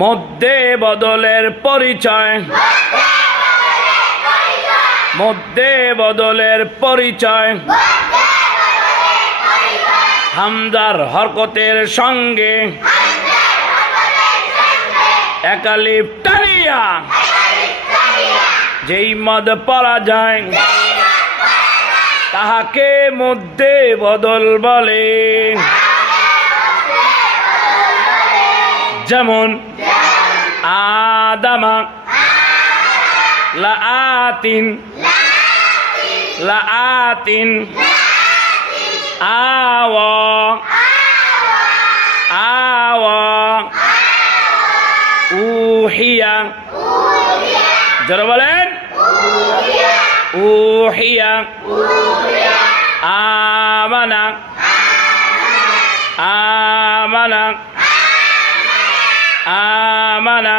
মধ্যে বদলের পরিচয়, মধ্যে বদলের পরিচয়, হামজার হরকতের সঙ্গে এক আলিফ টানিয়া যেই মদ পড়া যায় তাহাকে মধ্যে বদল বলে। যেমন আদামা লাআতিন, লাআতিন, আওয়া, আওয়া, উহিয়া, যারা বলেন উহিয়া, আমানা, আমানা, আমানা,